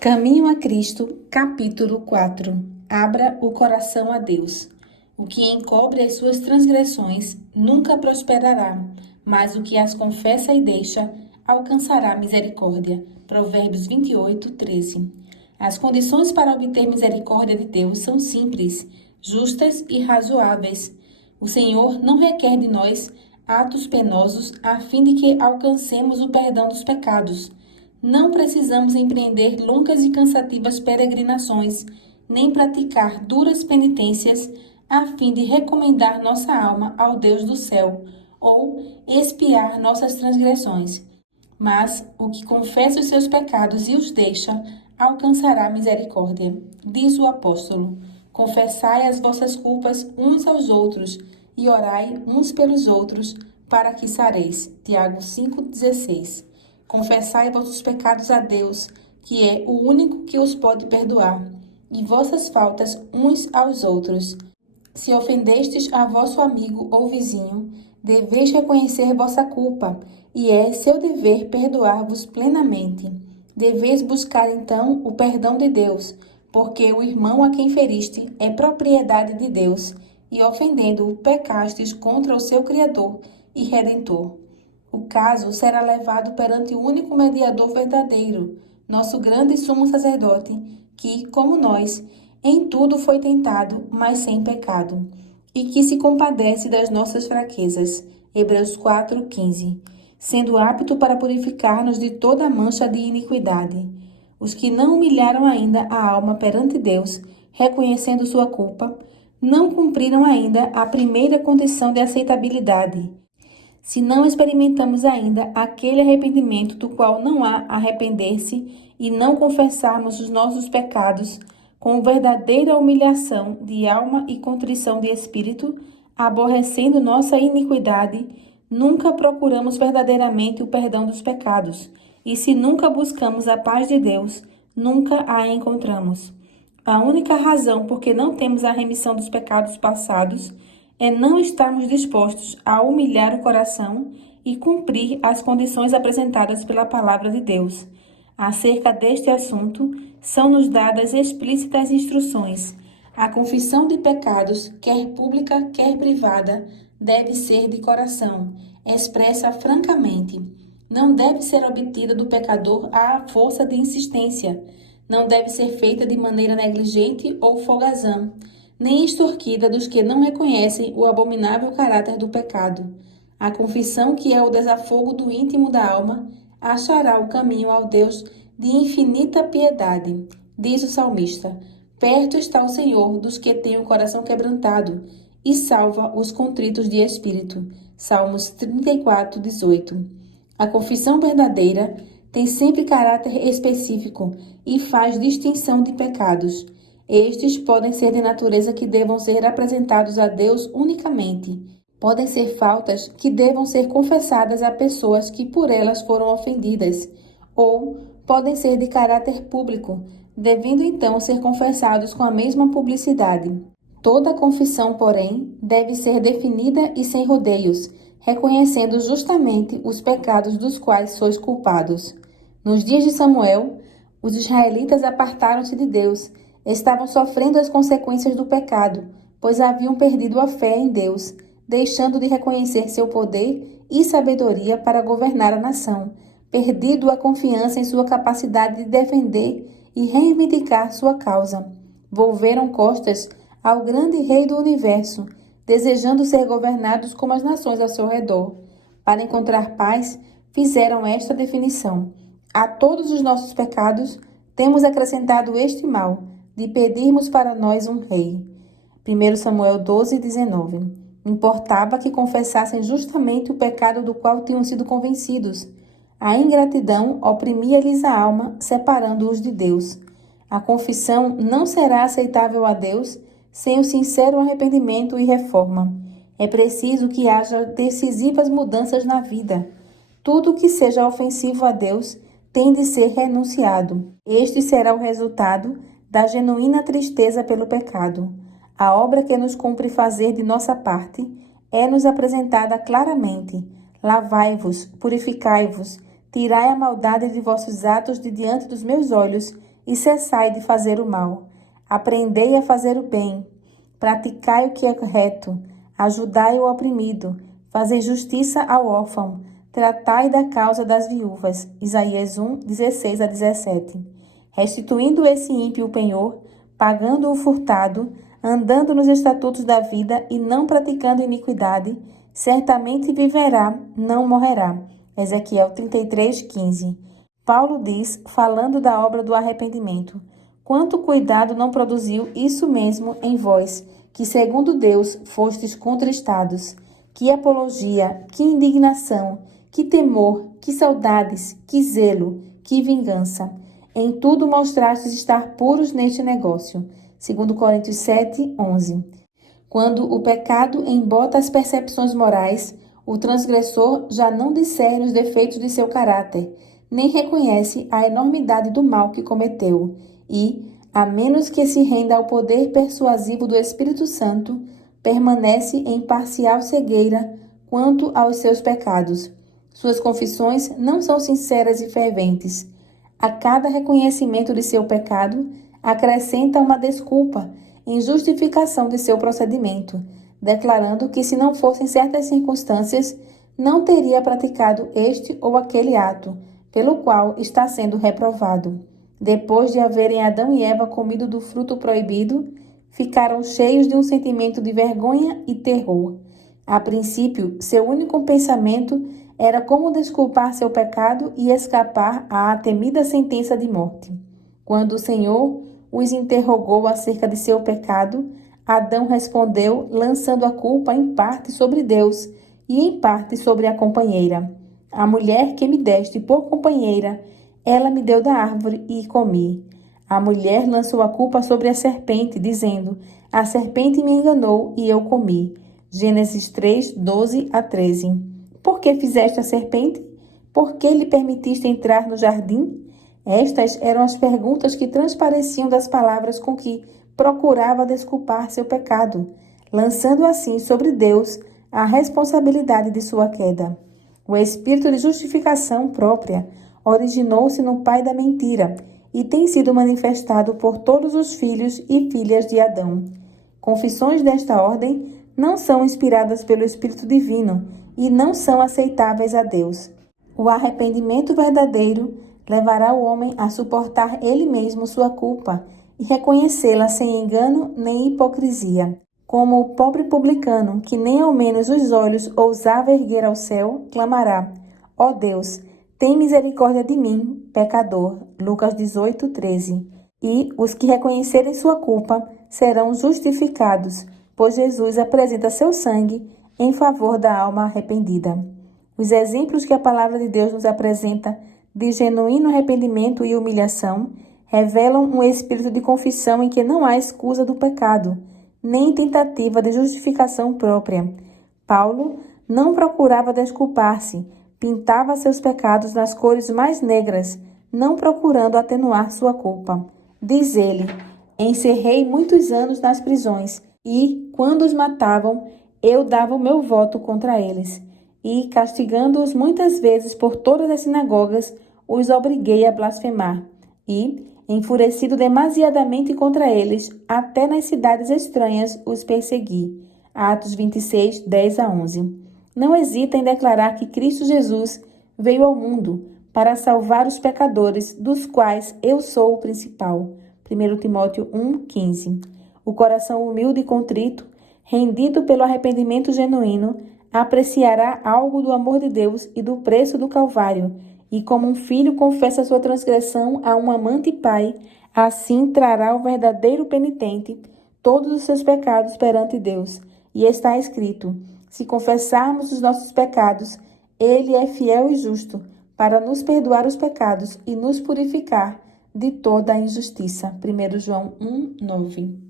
Caminho a Cristo, capítulo 4. Abra o coração a Deus. O que encobre as suas transgressões nunca prosperará, mas o que as confessa e deixa alcançará misericórdia. Provérbios 28, 13. As condições para obter misericórdia de Deus são simples, justas e razoáveis. O Senhor não requer de nós atos penosos a fim de que alcancemos o perdão dos pecados. Não precisamos empreender longas e cansativas peregrinações, nem praticar duras penitências a fim de recomendar nossa alma ao Deus do céu ou expiar nossas transgressões. Mas o que confessa os seus pecados e os deixa, alcançará misericórdia. Diz o apóstolo: confessai as vossas culpas uns aos outros e orai uns pelos outros, para que sareis. Tiago 5,16. Confessai vossos pecados a Deus, que é o único que os pode perdoar, e vossas faltas uns aos outros. Se ofendestes a vosso amigo ou vizinho, deveis reconhecer vossa culpa, e é seu dever perdoar-vos plenamente. Deveis buscar então o perdão de Deus, porque o irmão a quem feriste é propriedade de Deus, e ofendendo-o pecastes contra o seu Criador e Redentor. O caso será levado perante o único mediador verdadeiro, nosso grande sumo sacerdote, que, como nós, em tudo foi tentado, mas sem pecado, e que se compadece das nossas fraquezas. Hebreus 4,15. Sendo apto para purificar-nos de toda mancha de iniquidade. Os que não humilharam ainda a alma perante Deus, reconhecendo sua culpa, não cumpriram ainda a primeira condição de aceitabilidade. Se não experimentamos ainda aquele arrependimento do qual não há arrepender-se e não confessarmos os nossos pecados com verdadeira humilhação de alma e contrição de espírito, aborrecendo nossa iniquidade, nunca procuramos verdadeiramente o perdão dos pecados, e se nunca buscamos a paz de Deus, nunca a encontramos. A única razão por que não temos a remissão dos pecados passados é não estarmos dispostos a humilhar o coração e cumprir as condições apresentadas pela palavra de Deus. Acerca deste assunto, são-nos dadas explícitas instruções. A confissão de pecados, quer pública, quer privada, deve ser de coração, expressa francamente. Não deve ser obtida do pecador à força de insistência. Não deve ser feita de maneira negligente ou folgazã, nem extorquida dos que não reconhecem o abominável caráter do pecado. A confissão, que é o desafogo do íntimo da alma, achará o caminho ao Deus de infinita piedade. Diz o salmista: perto está o Senhor dos que têm o coração quebrantado, e salva os contritos de espírito. Salmos 34, 18. A confissão verdadeira tem sempre caráter específico e faz distinção de pecados. Estes podem ser de natureza que devam ser apresentados a Deus unicamente. Podem ser faltas que devam ser confessadas a pessoas que por elas foram ofendidas, ou podem ser de caráter público, devendo então ser confessados com a mesma publicidade. Toda confissão, porém, deve ser definida e sem rodeios, reconhecendo justamente os pecados dos quais sois culpados. Nos dias de Samuel, os israelitas apartaram-se de Deus. Estavam sofrendo as consequências do pecado, pois haviam perdido a fé em Deus, deixando de reconhecer seu poder e sabedoria para governar a nação, perdido a confiança em sua capacidade de defender e reivindicar sua causa. Volveram costas ao grande Rei do Universo, desejando ser governados como as nações ao seu redor. Para encontrar paz, fizeram esta definição: a todos os nossos pecados temos acrescentado este mal, de pedirmos para nós um rei. 1 Samuel 12, 19. Importava que confessassem justamente o pecado do qual tinham sido convencidos. A ingratidão oprimia-lhes a alma, separando-os de Deus. A confissão não será aceitável a Deus sem o sincero arrependimento e reforma. É preciso que haja decisivas mudanças na vida. Tudo que seja ofensivo a Deus tem de ser renunciado. Este será o resultado da genuína tristeza pelo pecado. A obra que nos cumpre fazer de nossa parte é-nos apresentada claramente. Lavai-vos, purificai-vos, tirai a maldade de vossos atos de diante dos meus olhos e cessai de fazer o mal. Aprendei a fazer o bem, praticai o que é reto, ajudai o oprimido, fazei justiça ao órfão, tratai da causa das viúvas. Isaías 1, 16 a 17. Restituindo esse ímpio o penhor, pagando o furtado, andando nos estatutos da vida e não praticando iniquidade, certamente viverá, não morrerá. Ezequiel 33, 15. Paulo diz, falando da obra do arrependimento: quanto cuidado não produziu isso mesmo em vós, que segundo Deus fostes contristados. Que apologia, que indignação, que temor, que saudades, que zelo, que vingança. Em tudo mostrastes estar puros neste negócio. 2 Coríntios 7, 11. Quando o pecado embota as percepções morais, o transgressor já não discerne os defeitos de seu caráter, nem reconhece a enormidade do mal que cometeu e, a menos que se renda ao poder persuasivo do Espírito Santo, permanece em parcial cegueira quanto aos seus pecados. Suas confissões não são sinceras e ferventes. A cada reconhecimento de seu pecado, acrescenta uma desculpa em justificação de seu procedimento, declarando que, se não fossem certas circunstâncias, não teria praticado este ou aquele ato, pelo qual está sendo reprovado. Depois de haverem Adão e Eva comido do fruto proibido, ficaram cheios de um sentimento de vergonha e terror. A princípio, seu único pensamento era como desculpar seu pecado e escapar à temida sentença de morte. Quando o Senhor os interrogou acerca de seu pecado, Adão respondeu, lançando a culpa em parte sobre Deus e em parte sobre a companheira. A mulher que me deste por companheira, ela me deu da árvore e comi. A mulher lançou a culpa sobre a serpente, dizendo, a serpente me enganou e eu comi. Gênesis 3, 12 a 13. Por que fizeste a serpente? Por que lhe permitiste entrar no jardim? Estas eram as perguntas que transpareciam das palavras com que procurava desculpar seu pecado, lançando assim sobre Deus a responsabilidade de sua queda. O espírito de justificação própria originou-se no pai da mentira e tem sido manifestado por todos os filhos e filhas de Adão. Confissões desta ordem não são inspiradas pelo Espírito Divino e não são aceitáveis a Deus. O arrependimento verdadeiro levará o homem a suportar ele mesmo sua culpa e reconhecê-la sem engano nem hipocrisia. Como o pobre publicano, que nem ao menos os olhos ousava erguer ao céu, clamará: ó Deus, tem misericórdia de mim, pecador. Lucas 18, 13. E os que reconhecerem sua culpa serão justificados, pois Jesus apresenta seu sangue em favor da alma arrependida. Os exemplos que a palavra de Deus nos apresenta de genuíno arrependimento e humilhação revelam um espírito de confissão em que não há escusa do pecado, nem tentativa de justificação própria. Paulo não procurava desculpar-se, pintava seus pecados nas cores mais negras, não procurando atenuar sua culpa. Diz ele: encerrei muitos anos nas prisões, e, quando os matavam, eu dava o meu voto contra eles. E, castigando-os muitas vezes por todas as sinagogas, os obriguei a blasfemar. E, enfurecido demasiadamente contra eles, até nas cidades estranhas os persegui. Atos 26, 10 a 11. Não hesita em declarar que Cristo Jesus veio ao mundo para salvar os pecadores, dos quais eu sou o principal. 1 Timóteo 1, 15. O coração humilde e contrito, rendido pelo arrependimento genuíno, apreciará algo do amor de Deus e do preço do Calvário, e como um filho confessa sua transgressão a um amante pai, assim trará o verdadeiro penitente todos os seus pecados perante Deus. E está escrito: se confessarmos os nossos pecados, Ele é fiel e justo para nos perdoar os pecados e nos purificar de toda a injustiça. 1 João 1, 9.